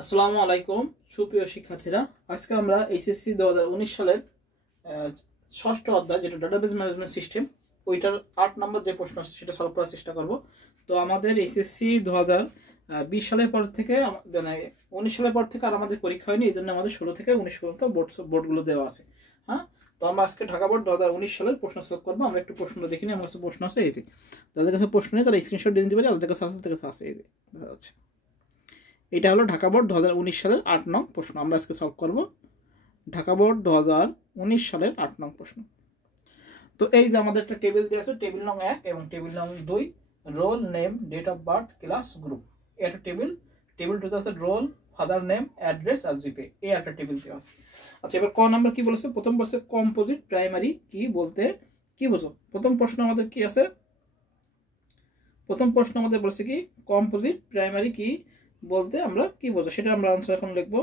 আসসালামু আলাইকুম সুপ্রিয় শিক্ষার্থীরা, আজকে আমরা এইচএসসি 2019 সালের ষষ্ঠ অধ্যায় যেটা ডাটাবেজ ম্যানেজমেন্ট সিস্টেম ওইটার 8 নম্বর যে প্রশ্ন আছে সেটা সলভ করার চেষ্টা করব। তো আমাদের এইচএসসি 2020 সালের পর থেকে মানে 19 সালের পর থেকে আর আমাদের পরীক্ষা হয়নি, এই জন্য আমাদের 16 থেকে 19 পর্যন্ত বোর্ডগুলো দেওয়া আছে। হ্যাঁ, তো আমরা আজকে ঢাকা বোর্ড 2019 সালের প্রশ্ন সলভ করবো। আমরা একটু প্রশ্ন দেখিনি, আমার কাছে প্রশ্ন আছে এই যে, যাদের কাছে প্রশ্ন নেই তারা স্ক্রিনশট দিয়ে দিতে পারি, আমাদের কাছে আছে এই যে দেখা যাচ্ছে। এটা হলো ঢাকা বোর্ড 2019 সালের 8 নং প্রশ্ন, আমরা আজকে সলভ করব। ঢাকা বোর্ড 2019 সালের 8 নং প্রশ্ন। তো এই যে আমাদের একটা টেবিল দেওয়া আছে, টেবিল নং 1 এবং টেবিল নং 2, roll name, date of birth, class, group. এটা টেবিল 2 আছে রোল, ফাদার নেম, অ্যাড্রেস আর জিপে, এই একটা টেবিল দেওয়া আছে। আচ্ছা, এবার ক নাম্বার কি বলেছে? প্রথম বলছে কম্পোজিট প্রাইমারি কি বলতে কি বোঝো? প্রথম প্রশ্ন আমাদের কি আছে? প্রথম প্রশ্ন আমাদের বলছে কি কম্পোজিট প্রাইমারি কি বলতে আমরা কি বুঝি, সেটা আমরা আনসার এখন লিখবো।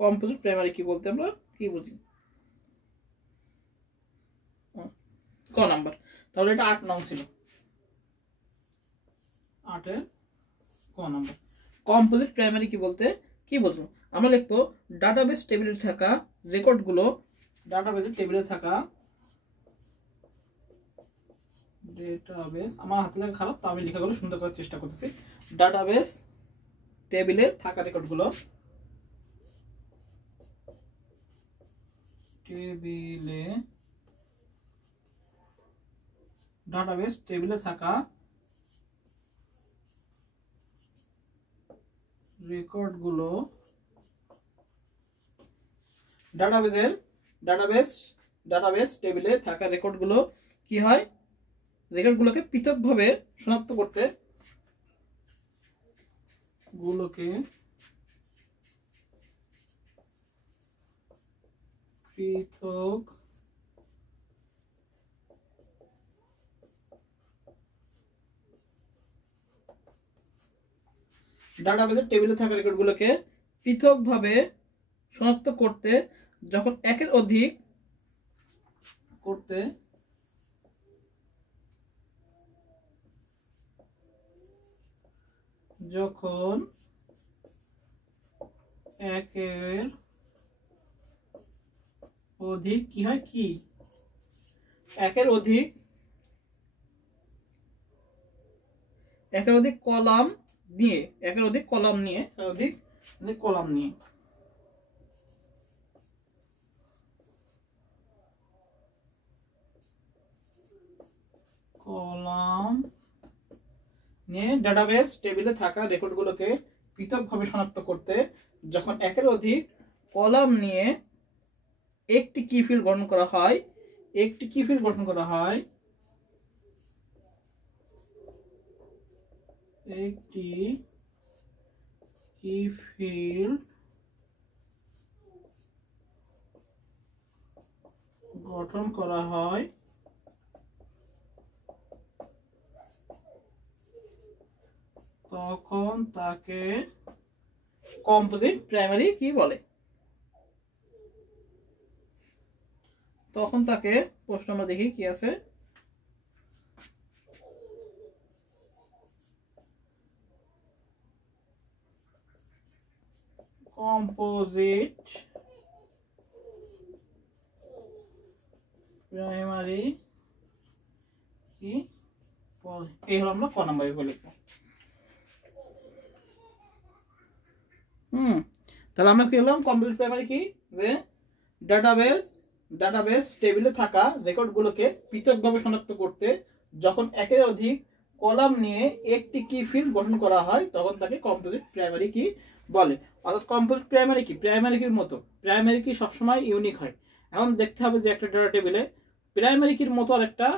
কম্পোজিট প্রাইমারি কি বলতে আমরা কি বুঝি? ক নাম্বার, তাহলে এটা 8 নং ছিল, 8 এর ক নাম্বার। কম্পোজিট প্রাইমারি কি বলতে কি বুঝবো? আমরা লিখবো ডাটাবেস টেবিলে থাকা রেকর্ডগুলো, ডাটাবেসের টেবিলে থাকা ডেটাবেস, আমার হাতে লেখা খারাপ তো আমি লেখাগুলো সুন্দর করার চেষ্টা করতেছি। ডাটাবেস টেবিলে থাকা রেকর্ডগুলো, ডাটাবেস টেবিলে থাকা রেকর্ডগুলো, ডাটাবেস টেবিলে থাকা রেকর্ডগুলো কি হয়? রেকর্ডগুলোকে পৃথকভাবে শনাক্ত করতে, পৃথক ডাটাবেসের টেবিলে থাকা রেকর্ডগুলোকে পৃথকভাবে শনাক্ত করতে যখন একের অধিক কি হয় কি একের অধিক কলাম নিয়ে, কলাম নিয়ে ডাটাবেস টেবিলে থাকা রেকর্ডগুলোকে পৃথকভাবে শনাক্ত করতে যখন একের অধিক কলাম নিয়ে একটি কি ফিল্ড গঠন করা হয়, তখন তাকে কম্পোজিট প্রাইমারি কি বলে? তখন তাকে, প্রশ্ন আমরা দেখি কি আছে। কম্পোজিট প্রাইমারি কি বলে? এই হলো আমরা ক নাম্বার বলে। তাহলে আমরা কি হলাম? কম্পোজিট প্রাইমারি কি, যে ডাটাবেস টেবিলে থাকা রেকর্ডগুলোকে পৃথকভাবে শনাক্ত করতে যখন একের অধিক কলাম নিয়ে একটি কি ফিল্ড গঠন করা হয় তখন তাকে কম্পোজিট প্রাইমারি কি বলে। অর্থাৎ কম্পোজিট প্রাইমারি কি প্রাইমারি কির মতো, প্রাইমারি কি সবসময় ইউনিক হয়। এখন দেখতে হবে যে একটা ডাটা টেবিলে প্রাইমারি কির মতো আর একটা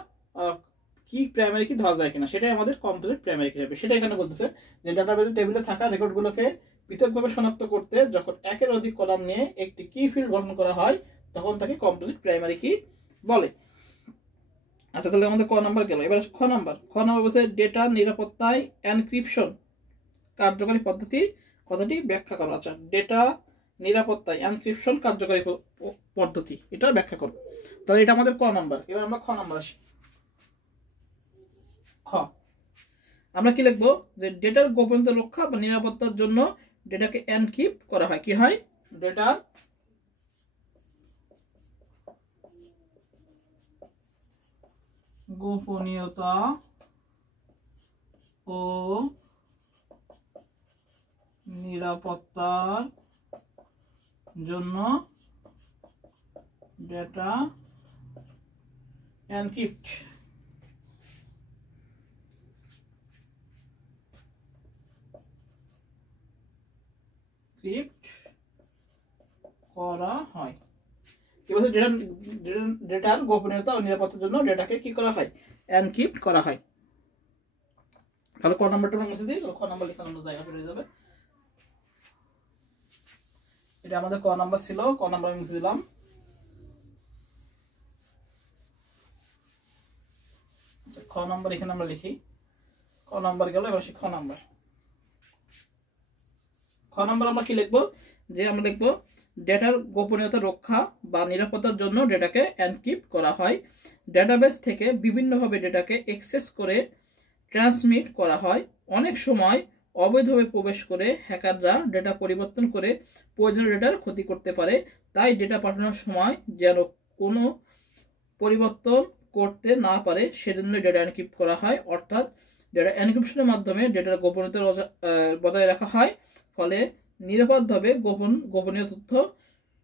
কি প্রাইমারি কি ধরা যায় কিনা, সেটাই আমাদের কম্পোজিট প্রাইমারি কি হবে। সেটা এখানে বলতেছে যে ডাটাবেস টেবিলে থাকা রেকর্ডগুলোকে পৃথকভাবে শনাক্ত করতে যখন একের অধিক কলাম নিয়ে একটি কি ফিল্ড গঠন করা হয় তখন তাকে কম্পোজিট প্রাইমারি কি বলে। আচ্ছা, তাহলে আমাদের ক নাম্বার গেল। এবার খ নাম্বার বলছে ডেটা নিরাপত্তায় এনক্রিপশন কার্যকরী পদ্ধতি, কথাটি ব্যাখ্যা করো। আচ্ছা, ডেটা নিরাপত্তায় এনক্রিপশন কার্যকরী পদ্ধতি, এটা ব্যাখ্যা করো। তাহলে এটা আমাদের ক নাম্বার। এবার আমরা খ নাম্বার আসি। খ আমরা কি লিখবো? যে ডেটার গোপনীয়তা রক্ষা বা নিরাপত্তার জন্য ডেটাকে এনক্রিপ্ট করা হয়। কি হয়? ডেটার গোপনীয়তা ও নিরাপত্তার জন্য ডেটা এনক্রিপ্ট করা হয়। কি বলছে? ডেটার গোপনীয়তা ও নিরাপত্তার জন্য ডেটাকে কি করা হয়? এনক্রিপ্ট করা হয়। তাহলে ক নাম্বারটা আমরা মুছে দিই, ক নাম্বার লেখার অন্য জায়গা পেয়ে যাবে। এটা আমাদের ক নাম্বার ছিল, ক নাম্বার আমি মুছে দিলাম। খ নাম্বার এখানে আমরা লিখি, ক নাম্বার গেল, এবার খ নাম্বার। খ নাম্বার আমরা কি লিখবো? যে আমরা লিখবো ডেটার গোপনীয়তা রক্ষা বা নিরাপত্তার জন্য ডেটাকে এনক্রিপ্ট করা হয়। ডেটাবেস থেকে বিভিন্নভাবে ডেটাকে অ্যাক্সেস করে ট্রান্সমিট করা হয়। অনেক সময় অবৈধভাবে প্রবেশ করে হ্যাকাররা ডেটা পরিবর্তন করে প্রয়োজনীয় ডেটার ক্ষতি করতে পারে। তাই ডেটা পাঠানোর সময় যেন কোনো পরিবর্তন করতে না পারে সেজন্য ডেটা এনক্রিপ্ট করা হয়। অর্থাৎ ডেটা এনক্রিপশনের মাধ্যমে ডেটার গোপনীয়তা বজায় রাখা হয়। ফলে নিরাপদভাবে গোপনীয় তথ্য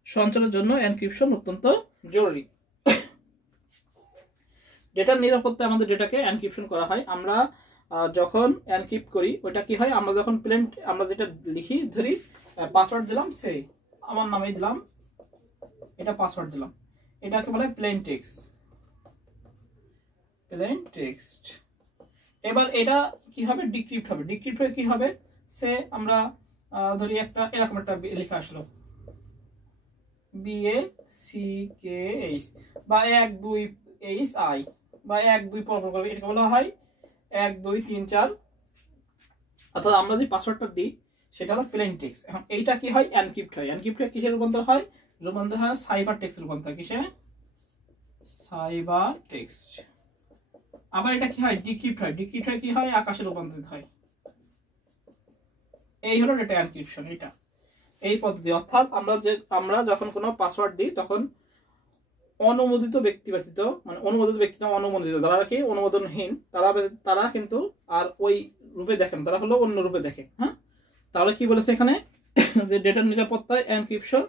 সঞ্চারের জন্য এনক্রিপশন অত্যন্ত জরুরি। ডেটার নিরাপত্তা আমাদের ডেটাকে এনক্রিপশন করা হয়। আমরা যখন এনক্রিপ্ট করি ওইটা কি হয়? আমরা যখন আমরা যেটা লিখি, ধরি পাসওয়ার্ড দিলাম, সেই আমার নামে দিলাম, এটা পাসওয়ার্ড দিলাম, এটাকে বলে প্লেন টেক্সট। এবার এটা কি হবে? ডিক্রিপ্ট হবে। ডিক্রিপ্ট হয়ে কি হবে? সে আমরা ধরি একটা এরকম একটা লেখা আসলো, BACKH বা 12HI বা 12 পরপর করে, এটা বলা হয় 1 2 3 4। অর্থাৎ আমরা যে পাসওয়ার্ডটা দিই সেটা হলো প্লেন টেক্সট। এখন এইটা কি হয়? এনক্রিপ্ট হয়। এনক্রিপ্ট হয়ে কিসের রূপান্তর হয়? রূপান্তর হয় সাইবার টেক্সট রূপান্তর। কিসে? Cyber text. আবার এটা কি হয়? ডিক্রিপ্ট হয়। ডিক্রিপ্ট হয় কি হয়? আকাশে রূপান্তরিত হয়। এই হলো ডেটা এনক্রিপশন। এটা এই পদ্ধতি। অর্থাৎ আমরা যখন কোনো পাসওয়ার্ড দিই তখন অনুমোদিত ব্যক্তি ব্যতীত, মানে অনুমোদিত ব্যক্তি না, অনুমোদিত যারা কি অনুমোদনহীন তারা কিন্তু আর ওই রূপে দেখেন, তারা হলো অন্য রূপে দেখে। হ্যাঁ, তাহলে কি বলেছে এখানে? যে ডেটার নিরাপত্তায় এনক্রিপশন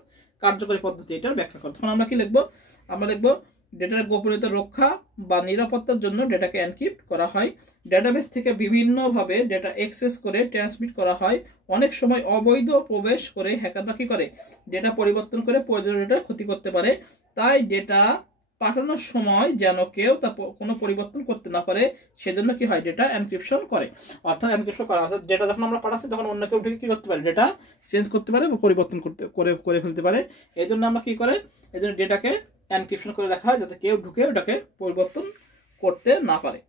কার্যকরী পদ্ধতি, এটার ব্যাখ্যা করে। তখন আমরা কি লিখবো? আমরা লিখবো ডেটার গোপনীয়তা রক্ষা বা নিরাপত্তার জন্য ডেটাকে এনক্রিপ্ট করা হয়। ডেটাবেস থেকে বিভিন্নভাবে ডেটা অ্যাক্সেস করে ট্রান্সমিট করা হয়। অনেক সময় অবৈধ প্রবেশ করে হ্যাকাররা কি করে? ডেটা পরিবর্তন করে প্রয়োজনীয় ডেটা ক্ষতি করতে পারে। তাই ডেটা পাঠানোর সময় যেন কেউ তা কোনো পরিবর্তন করতে না পারে সেজন্য কি হয়? ডেটা এনক্রিপশন করে। অর্থাৎ এনক্রিপশন করা, অর্থাৎ ডেটা যখন আমরা পাঠাচ্ছি তখন অন্য কেউ ঢুকে কি করতে পারে? ডেটা চেঞ্জ করতে পারে বা পরিবর্তন করে ফেলতে পারে। এই জন্য আমরা কি করে? এই জন্য ডেটাকে এনক্রিপশন করে রাখা হয় যাতে কেউ ঢুকে ওটাকে পরিবর্তন করতে না পারে।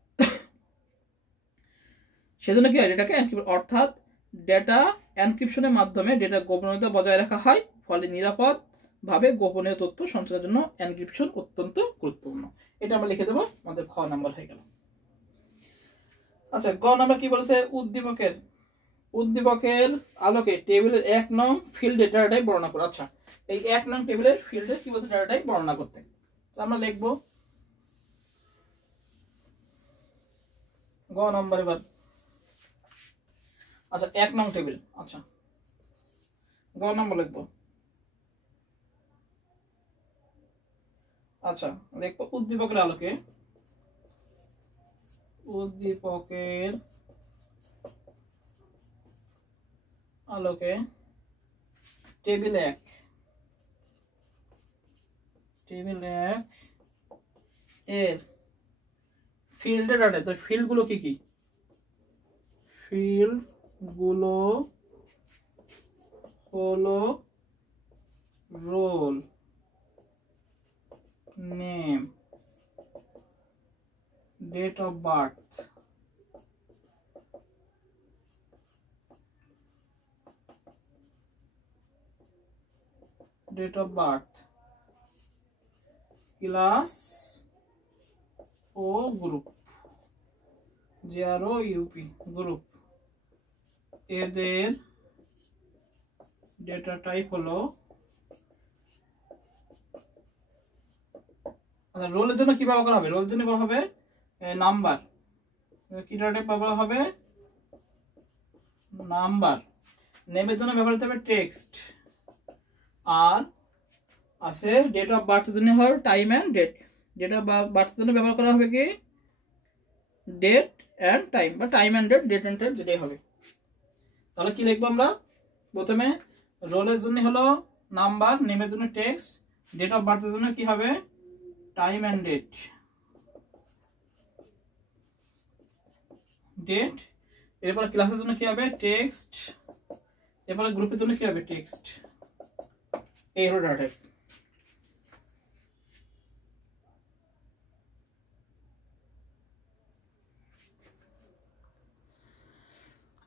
সেজন্য কি হয়? ডেটাকে এনক্রিপ্ট, অর্থাৎ ডেটা এনক্রিপশনের মাধ্যমে ডেটার গোপনীয়তা বজায় রাখা হয়। ফলে নিরাপদ ভাবে গোপনীয় তথ্য সঞ্চারের জন্য এনক্রিপশন অত্যন্ত গুরুত্বপূর্ণ। এটা আমরা লিখে দেবো, আমাদের খ নাম্বার হয়ে গেল। আচ্ছা, গ নাম্বার কি বলেছে? উদ্দীপকের আলোকে টেবিলের 1 নং ফিল্ডের ডেটা টাইপ বর্ণনা করো। আচ্ছা, এই 1 নং টেবিলের ফিল্ডে কি বলছে? ডেটা টাইপ বর্ণনা করতে। আমরা লিখবো গ নাম্বার এবার। আচ্ছা, 1 নং টেবিল। আচ্ছা, গ নাম্বার লিখবো। আচ্ছা, লিখবো উদ্দীপকের আলোকে টেবিল 1 এর ফিল্ডের ডাটা। তো ফিল্ড গুলো কি কি? ফিল্ড গুলো হলো roll name, date of birth, class ও গ্রুপ, JROUP গ্রুপ, এদের ডেটা টাইপ হলো, আচ্ছা রোলের জন্য কি ব্যবহার করা হবে, রোলের জন্য বলা হবে নাম্বার, কি ডেটা টাইপ ব্যবহার হবে নাম্বার। নেমের জন্য ব্যবহৃত হবে টেক্সট, আর আছে ডেট অফ বার্থের জন্য হবে time and date. Date of বার্থের জন্য ব্যবহার করা হবে কি ডেট অ্যান্ড টাইম, বা time and date, date and time যেটাই হবে। তাহলে কি লিখবো আমরা, প্রথমে রোলের জন্য হলো নাম্বার, নেমের জন্য টেক্সট, ডেট অফ বার্থের জন্য কি হবে টাইম অ্যান্ড ডেট, ডেট। এরপরে ক্লাসের জন্য কি হবে টেক্সট, এরপরে গ্রুপের জন্য কি হবে টেক্সট। এই হলো ডাটা টাইপ।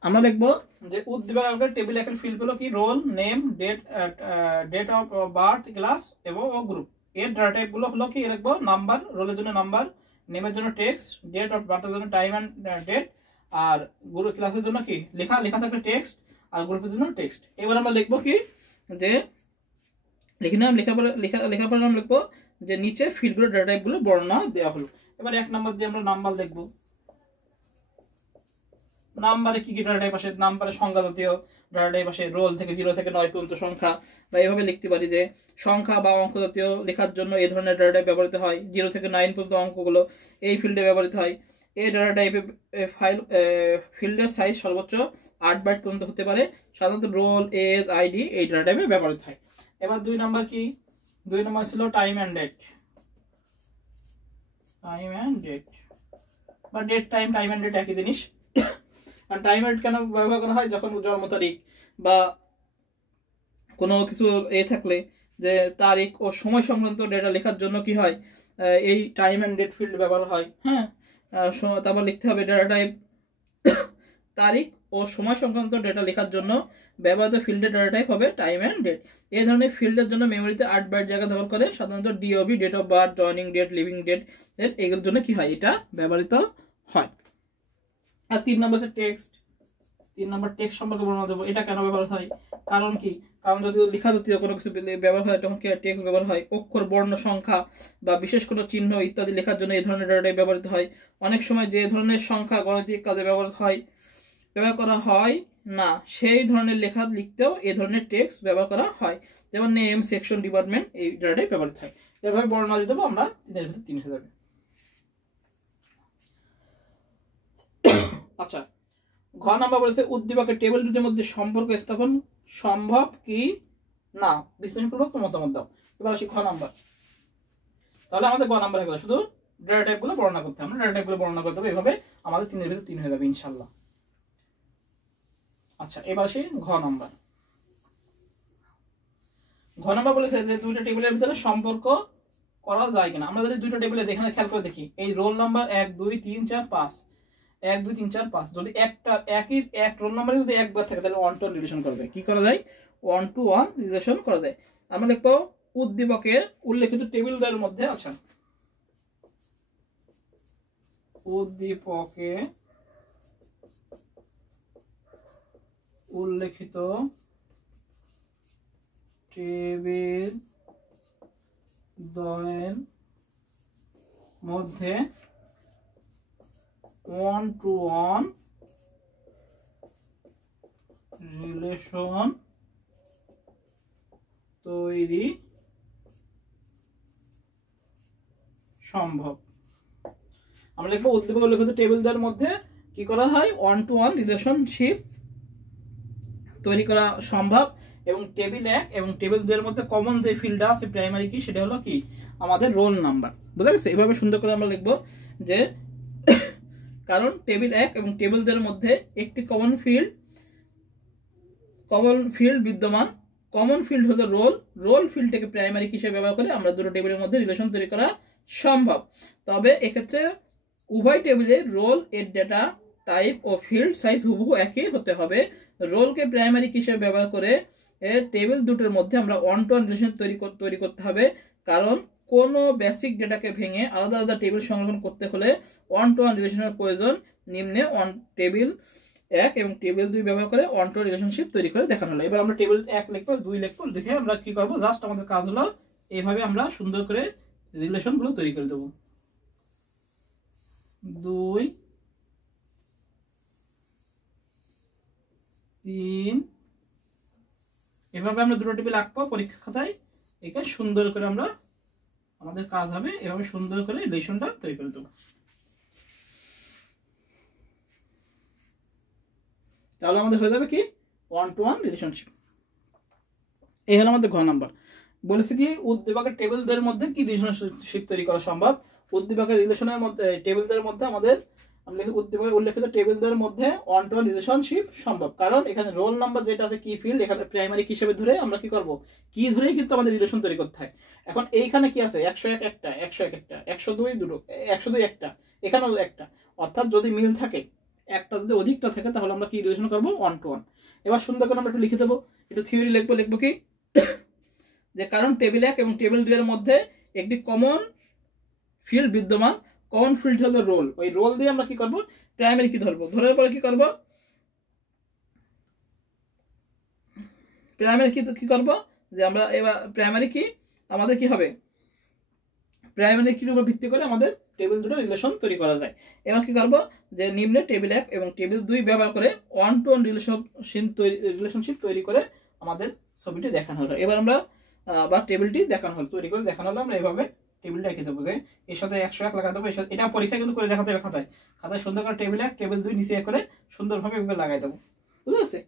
আমরা দেখবো যে উদ্দীপক টেবিল একের ফিল্ড গুলো কি roll, name, date, date of birth, class এবং গ্রুপ। এর ডাটা টাইপ গুলো হলো কি লিখবো নাম্বার, রোলের জন্য নাম্বার, নেমের জন্য টেক্সট, ডেট অফ বার্থের জন্য টাইম অ্যান্ড ডেট, আর গ্রুপ ক্লাসের জন্য কি লেখা থাকবে টেক্সট, আর গ্রুপের জন্য টেক্সট। এবার আমরা লিখবো কি যে লেখার পরে নাম লিখবো যে নিচে ফিল্ডগুলো ডাটা টাইপ গুলো বর্ণনা দেওয়া হলো। এবার 1 নাম্বার দিয়ে আমরা নাম্বার লিখবো। নাম্বারে কি কি ডাটা টাইপ আসে, নাম্বারে সংখ্যা জাতীয় ডাটা টাইপ আসে, রোল থেকে 0 থেকে 9 পর্যন্ত সংখ্যা, বা এভাবে লিখতে পারি যে সংখ্যা বা অঙ্ক জাতীয় লেখার জন্য এই ধরনের ডাটা টাইপ ব্যবহৃত হয়, 0 থেকে 9 পর্যন্ত অঙ্কগুলো এই ফিল্ডে ব্যবহৃত হয়। এই ডাটা টাইপে ফিল্ডের সাইজ সর্বোচ্চ 8 বাইট পর্যন্ত হতে পারে। সাধারণত রোল, এজ, আইডি এই ডাটা টাইপে ব্যবহৃত হয়। এবার 2 নাম্বার কি, 2 নাম্বার ছিল time and date, time and date বা date time, time and date একই জিনিস। আর টাইম অ্যান্ড কেন ব্যবহার করা হয়, যখন জন্ম তারিখ বা কোনো কিছু থাকলে যে তারিখ ও সময় সংক্রান্ত ডেটা লেখার জন্য কি হয় এই টাইম অ্যান্ড ডেট ফিল্ড ব্যবহার হয়। হ্যাঁ, তারপর লিখতে হবে ডেটা টাইপ তারিখ ও সময় সংক্রান্ত ডেটা লেখার জন্য ব্যবহৃত ফিল্ডের ডেটা টাইপ হবে টাইম অ্যান্ড ডেট। এই ধরনের ফিল্ডের জন্য মেমোরিতে 8 বাইট জায়গা দখল করে। সাধারণত DOB, date of birth, joining date, leaving date এগুলোর জন্য কি হয় এটা ব্যবহৃত হয়। আর 3 নম্বর হচ্ছে টেক্সট। 3 নম্বর টেক্সট সম্পর্কে বর্ণনা দেবো। এটা কেন ব্যবহার হয়, কারণ কি, কারণ যদি লেখা জাতীয় কোনো কিছু ব্যবহার হয় তখন কি টেক্সট ব্যবহার হয়। অক্ষর, বর্ণ, সংখ্যা বা বিশেষ কোনো চিহ্ন ইত্যাদি লেখার জন্য এই ধরনের ডাটা টাইপ ব্যবহৃত হয়। অনেক সময় যে ধরনের সংখ্যা গাণিতিক কাজে ব্যবহার করা হয় না সেই ধরনের লেখা লিখতেও এই ধরনের টেক্সট ব্যবহার করা হয়, যেমন নেম, সেকশন, ডিপার্টমেন্ট এই ডাটা টাইপ ব্যবহৃত হয়। এভাবে বর্ণনা দিয়ে দেবো আমরা, 3 এর ভিতরে 3 হয়ে যাবে। আচ্ছা, ঘ নাম্বার বলেছে উদ্দীপকের টেবিল দুটির মধ্যে সম্পর্ক স্থাপন সম্ভব কি না, বিশ্লেষণপূর্বক মতামত দাও। এবার আসি খ নাম্বার। তাহলে আমাদের গ নাম্বার হয়ে গেল, শুধু ডেটা টাইপ গুলো বর্ণনা করতে হবে। আমরা ডেটা টাইপ গুলো বর্ণনা করতে হবে, এভাবে আমাদের 3 এর ভিতরে 3 হয়ে যাবে ইনশাআল্লাহ। আচ্ছা, এবার আসি ঘ নাম্বার। ঘ নাম্বার বলেছে যে দুইটা টেবিলের ভিতরে সম্পর্ক করা যায় কিনা। আমরা যদি দুইটা টেবিলে এখানে খেয়াল করে দেখি, এই রোল নাম্বার 1 2 3 4 5, 1 2 3 4 5, যদি একটা এক রোল নাম্বারে যদি একবার থাকে তাহলে 1 to 1 রিলেশন করবে। কি করা যায়, 1 to 1 রিলেশন করা যায়। আমরা দেখবো উদ্দীপকে উল্লেখিত টেবিলদের মধ্যে, আচ্ছা উদ্দীপকে উল্লেখিত টেবিল দ্বয়ের মধ্যে 1 to 1 রিলেশন তৈরি সম্ভব। আমরা লিখবো উদ্দীপকে উল্লেখিত টেবিলদের মধ্যে কি করা হয়, 1 to 1 রিলেশনশিপ তৈরি করা সম্ভব। এবং টেবিল 1 এবং টেবিল 2 এর মধ্যে কমন যে ফিল্ড আছে প্রাইমারি কি, সেটা হলো কি আমাদের রোল নাম্বার। বুঝা গেছে? এভাবে সুন্দর করে আমরা লিখবো যে কারণ টেবিল 1 এবং টেবিল 2 এর মধ্যে একটি কমন ফিল্ড বিদ্যমান। কমন ফিল্ড হলো রোল ফিল্ডটাকে প্রাইমারি হিসেবে ব্যবহার করে আমরা দুটো টেবিলের মধ্যে রিলেশন তৈরি করা সম্ভব। তবে এক্ষেত্রে উভয় টেবিলের রোল এর ডেটা টাইপ ও ফিল্ড সাইজ হুবহু একই হতে হবে। রোলকে প্রাইমারি হিসেবে ব্যবহার করে টেবিল দুটোর মধ্যে আমরা 1 to 1 রিলেশন তৈরি করতে হবে, কারণ কোনো বেসিক ডেটাকে ভেঙে আলাদা আলাদা টেবিল সংরক্ষণ করতে হলে 1 to 1 রিলেশনের প্রয়োজন। নিম্নে টেবিল 1 এবং টেবিল 2 ব্যবহার করে ওয়ান টু রিলেশনশিপ তৈরি করে দেখানো হলো। এবার আমরা টেবিল 1 লিখবো, 2 লিখবো, লিখে আমরা কি করব, জাস্ট আমাদের কাজ হলো এইভাবে আমরা সুন্দর করে রিলেশনগুলো তৈরি করে দেবো। 2 3 এভাবে আমরা দুটো টেবিল আঁকবো পরীক্ষা খাতায়। একে সুন্দর করে আমরা আমাদের কাজ হবে এভাবে সুন্দর করে রিলেশনটা তৈরি করে দেবো। তাহলে আমাদের হয়ে যাবে কি ওয়ান টু ওয়ান রিলেশনশিপ। এই হলো আমাদের ঘ নাম্বার। বলেছে কি উদ্দীপকের টেবিলদের মধ্যে কি রিলেশনশিপ তৈরি করা সম্ভব। উদ্দীপকের রিলেশনের মধ্যে টেবিলদের মধ্যে আমাদের উদ্দীপকে উল্লেখিত টেবিলদের মধ্যে ওয়ান টু ওয়ান রিলেশনশিপ সম্ভব, কারণ এখানে রোল নাম্বার যেটা আছে কি ফিল্ড, এখানে প্রাইমারি কি হিসেবে ধরে আমরা কি করব, কি ধরেই কিন্তু আমাদের রিলেশন তৈরি করতে হয়। এখন এইখানে কি আছে 101 একটা, 101 একটা, 102 দুটো, 102 একটা, এখানেও একটা, অর্থাৎ যদি মিল থাকে একটা যদি অধিকটা থাকে তাহলে আমরা কি রিলেশন করবো ওয়ান টু ওয়ান। এবার সুন্দর করে আমরা একটু লিখে দেবো, একটু থিওরি লিখবো। লিখবো কি যে কারণ টেবিল 1 এবং টেবিল 2 এর মধ্যে একটি কমন ফিল্ড বিদ্যমান, কমন ফিল্ড হলো রোল। ওই রোল দিয়ে আমরা কি করব, প্রাইমারি কি ধরবো, ধরার পরে কি করব, প্রাইমারি কি করব যে আমরা এবার প্রাইমারি কি আমাদের কি হবে, প্রাইমারি কির উপর ভিত্তি করে আমাদের টেবিল দুটো রিলেশন তৈরি করা যায়। এবার কি করব যে নিম্নে টেবিল 1 এবং টেবিল 2 ব্যবহার করে ওয়ান টু ওয়ান রিলেশনশিপ তৈরি করে আমাদের ছবিটি দেখানো হলো। এবার আমরা বা টেবিলটি দেখানো হলো, তৈরি করে দেখানো হলো। আমরা এইভাবে টেবিলটা এঁকে দেবো যে এর সাথে 101 লাগা দেবো, এটা পরীক্ষা কিন্তু করে দেখাতে হবে খাতায়। খাতায় সুন্দর করে টেবিল 1 টেবিল 2 নিচে করে সুন্দরভাবে এভাবে লাগাই দেবো, বুঝতে পারছি।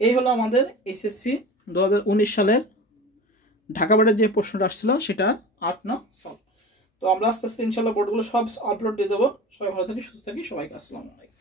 এই হলো আমাদের এসএসসি 2019 সালের ঢাকা বোর্ডের যে প্রশ্নটা আসছিল সেটা 8 নং সলভ। তো আমরা আস্তে আস্তে ইনশাল্লাহ বোর্ডগুলো সব আপলোড দিয়ে দেবো। সবাই ভালো থাকি, সুস্থ থাকি, সবাইকে আসসালামু আলাইকুম।